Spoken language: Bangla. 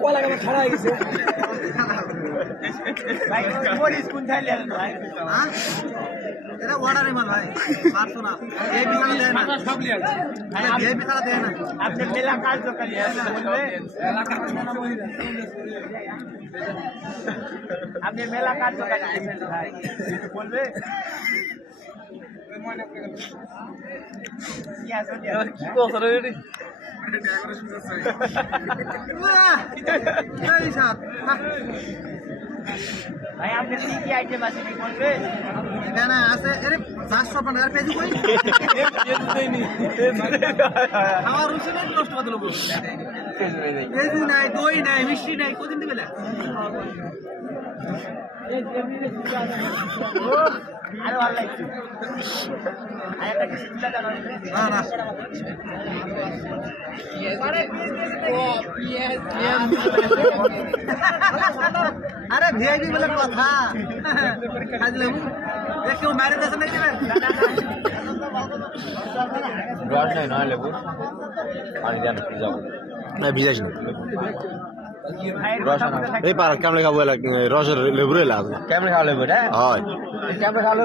কলা গামা খাড়া হয়ে গেছে এটা অর্ডারে মাল ভাই পারছো না এই বিছানা দেয় না সব লিয়া এই বিছানা দেয় না আপনি মেলা কার্যকারী বলবে আপনি মেলা কার্যকারী ভাই বলবে কি কথা রে ভাই আপনি কি আইটেম আছে কি বলবে এটা না আছে আরে 450 টাকার পেজি কই আমার রুচি নাই নষ্ট করে দিল পেজি নাই দই নাই মিষ্টি নাই কদিন দিবে না আরে ভালো লাগছে আরেকটা কি চিন্তা জানো না না আরে ভিআইপি বলে কথা খাইলে কেউ মারি দেশে নাই দিবেন রস নাই না লেবু আর জান যাও না ভিজাইস না রস না এই পার কেমন খাবো রসের লেবু রে লাগ কেমন খাওয়া লেবু রে হয় কেমন খাওয়া